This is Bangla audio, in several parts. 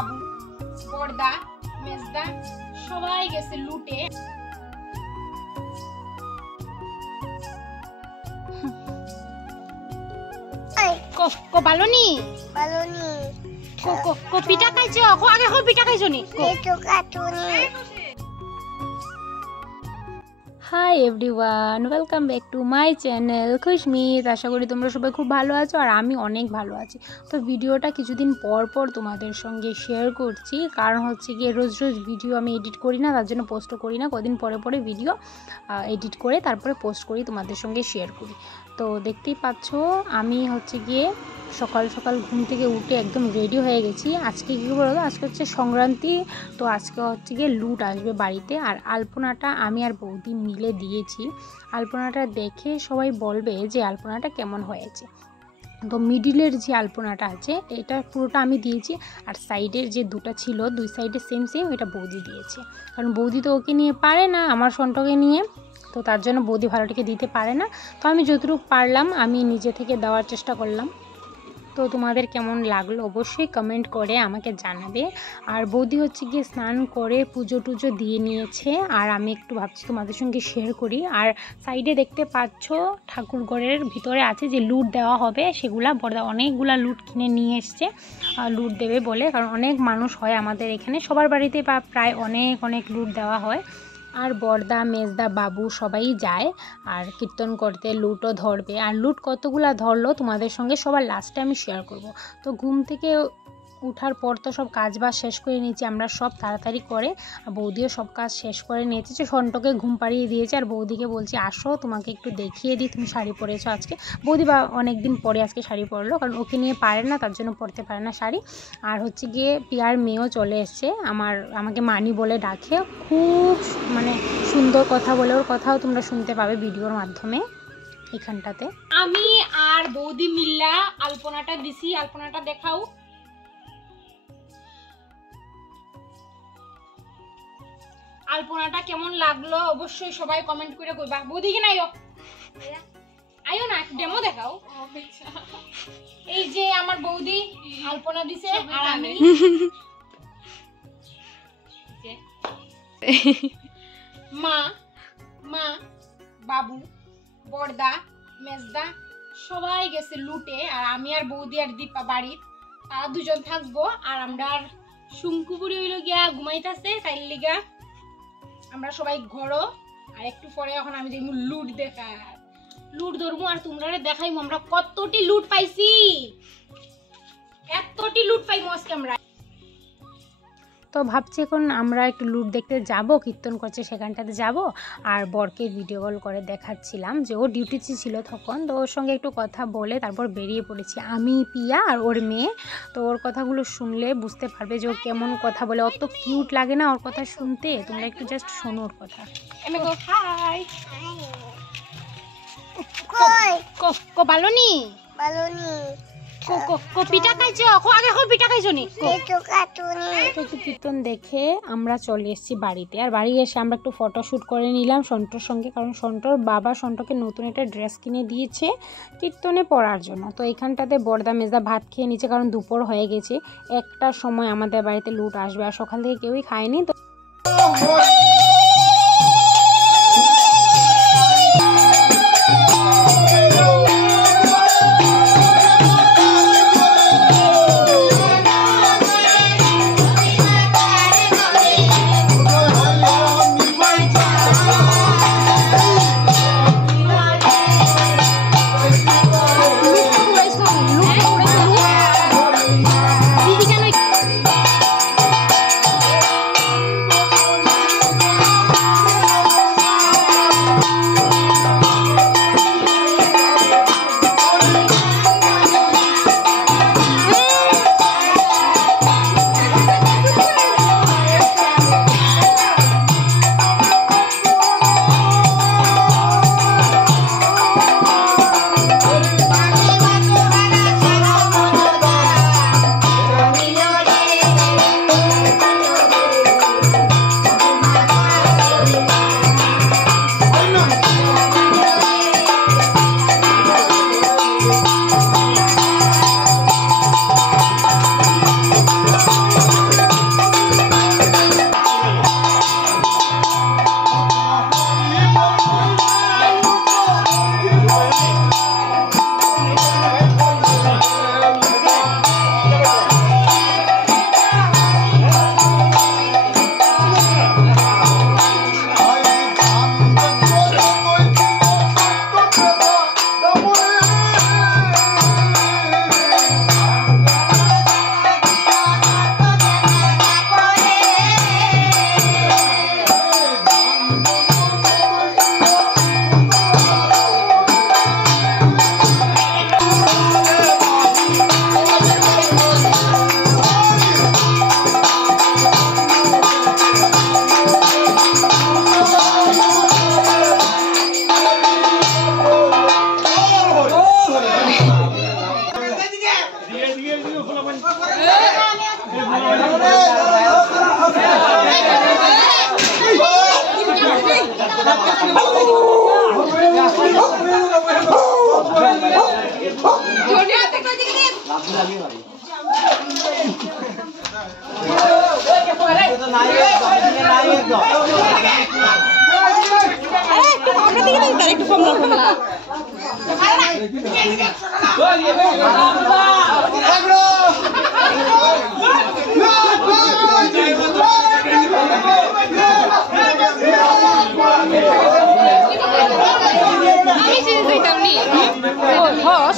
বাবু বড়দা মেজদা সবাই গেছে লুটে। বালনি পিঠা খাইছো? আগে পিঠা খাইছো নি? Hi everyone, welcome back to my channel Khushmit. আশা করি তোমরা সবাই খুব ভালো আছো আর আমি অনেক ভালো আছি। তো ভিডিওটা কিছুদিন পর পর তোমাদের সঙ্গে শেয়ার করছি, কারণ হচ্ছে গিয়ে রোজ রোজ ভিডিও আমি এডিট করি না, তার জন্য পোস্টও করি না। কদিন পরে পরে ভিডিও এডিট করে তারপরে পোস্ট করি, তোমাদের সঙ্গে শেয়ার করি। তো দেখতেই পাচ্ছ আমি হচ্ছে গিয়ে সকাল সকাল ঘুম থেকে উঠে একদম রেডি হয়ে গেছি। আজকে কী বলো তো, আজকে হচ্ছে সংক্রান্তি, তো আজকে হচ্ছে গিয়ে লুট আসবে বাড়িতে। আর আলপনাটা আমি আর বৌদি মিলে দিয়েছি। আলপনাটা দেখে সবাই বলবে যে আলপনাটা কেমন হয়েছে। তো মিডিলের যে আলপনাটা আছে এটা পুরোটা আমি দিয়েছি, আর সাইডের যে দুটো ছিল দুই সাইডে সেম এটা বৌদি দিয়েছে। কারণ বৌদি তো ওকে নিয়ে পারে না, আমার সন্টকে নিয়ে, তো তার জন্য বৌদি ভালোটাকে দিতে পারে না। তো আমি যতটুকু পারলাম আমি নিজে থেকে দেওয়ার চেষ্টা করলাম। তো তোমাদের কেমন লাগলো অবশ্যই কমেন্ট করে আমাকে জানাবে। আর বৌদি হচ্ছে গিয়ে স্নান করে পুজো টুজো দিয়ে নিয়েছে, আর আমি একটু ভাবছি তোমাদের সঙ্গে শেয়ার করি। আর সাইডে দেখতে পাচ্ছ ঠাকুর ঘরের ভিতরে আছে যে লুট দেওয়া হবে, সেগুলা বড়দা অনেকগুলা লুট কিনে নিয়ে এসছে লুট দেবে বলে। কারণ অনেক মানুষ হয় আমাদের এখানে, সবার বাড়িতে প্রায় অনেক অনেক লুট দেওয়া হয়। আর বড়দা মেজদা বাবু সবাই যায় আর কীর্তন করতে, লুটও ধরবে। আর লুট কতগুলা ধরলো তোমাদের সঙ্গে সবার লাস্টে আমি শেয়ার করব। তো ঘুম থেকে উঠার পর তো সব কাজ বাজ শেষ করে নিয়েছি আমরা সব তাড়াতাড়ি করে, বৌদিও সব কাজ শেষ করে নিয়েছে। যে সন্টকে ঘুম পাড়িয়ে দিয়েছে, আর বৌদিকে বলছি আসো তোমাকে একটু দেখিয়ে দিই, তুমি শাড়ি পরেছো আজকে। বৌদি বা অনেক দিন পরে আজকে শাড়ি পরলো, কারণ ওকে নিয়ে পারে না, তার জন্য পরতে পারে না শাড়ি। আর হচ্ছে গিয়ে পিয়ার মেয়েও চলে এসছে, আমাকে মানি বলে ডাকে, খুব মানে সুন্দর কথা বলে, ওর কথাও তোমরা শুনতে পাবে ভিডিওর মাধ্যমে এখানটাতে। আমি আর বৌদি মিল্লা আলপনাটা দিছি, আলপনাটা দেখাও। আলপনাটা কেমন লাগলো অবশ্যই সবাই কমেন্ট করে কইবা। বৌদি কি নাই আইও না, ডেমো দেখাও। এই যে আমার বৌদি আলপনা দিছে, আর আমি মা বাবু বড়দা মেজদা সবাই গেছে লুটে, আর আমি আর বৌদি আর দীপা বাড়ির, তারা দুজন থাকবো। আর আমরা শুঙ্কুপুরি হইল গিয়া ঘুমাইতেছে, তাইর লিগা আমরা সবাই ঘরো। আর একটু পরে এখন আমি দেখবো লুট লুট ধরবো, আর তোমরা দেখাইবো আমরা কতটি লুট পাইছি। এতটি লুট পাইবো আজকে আমরা। তো ভাবছি এখন আমরা একটু লুট দেখতে যাব, কীর্তন করছে সেখানটাতে যাব। আর বরকে ভিডিও কল করে দেখাচ্ছিলাম যে ও ডিউটিতে ছিল তখন, তো ওর সঙ্গে একটু কথা বলে তারপর বেরিয়ে পড়েছি আমি, পিয়া আর ওর মেয়ে। তো ওর কথাগুলো শুনলে বুঝতে পারবে যে ও কেমন কথা বলে, অত কিউট লাগে না ওর কথা শুনতে। তোমরা একটু জাস্ট শোনো ওর কথা। বালনি পিঠা খাইছো? আগে পিঠা খাইছো নি? কীর্তন দেখে আমরা চলে এসেছি বাড়িতে। আর বাড়ি এসে আমরা একটু ফটোশ্যুট করে নিলাম সন্টর সঙ্গে, কারণ সন্টর বাবা সন্টকে নতুন একটা ড্রেস কিনে দিয়েছে কীর্তনে পরার জন্য। তো এখানটাতে বড়দা মেজদা ভাত খেয়ে নিচ্ছে, কারণ দুপুর হয়ে গেছে, একটার সময় আমাদের বাড়িতে লুট আসবে, আর সকাল থেকে কেউই খায়নি। তো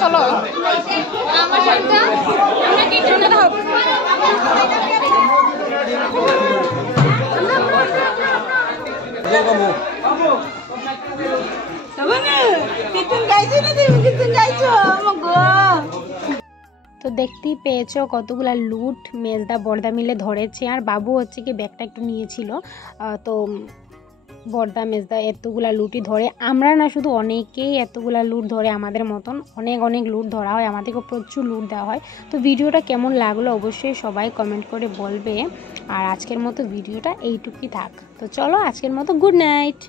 চলো আমার সাথে আমরা কি জন্য হবে তো দেখতেই পেয়েছো কতগুলা লুট মেজদা বর্দা মিলে ধরেছে, আর বাবু হচ্ছে কি ব্যাগটা একটু নিয়েছিল। তো বর্দা মেজদা এতগুলা লুটই ধরে, আমরা না শুধু অনেকেই এতগুলা লুট ধরে, আমাদের মতন অনেক অনেক লুট ধরা হয়, আমাদেরকে প্রচুর লুট দেওয়া হয়। তো ভিডিওটা কেমন লাগলো অবশ্যই সবাই কমেন্ট করে বলবে। আর আজকের মতো ভিডিওটা এইটুকুই থাক। তো চলো আজকের মতো গুড নাইট।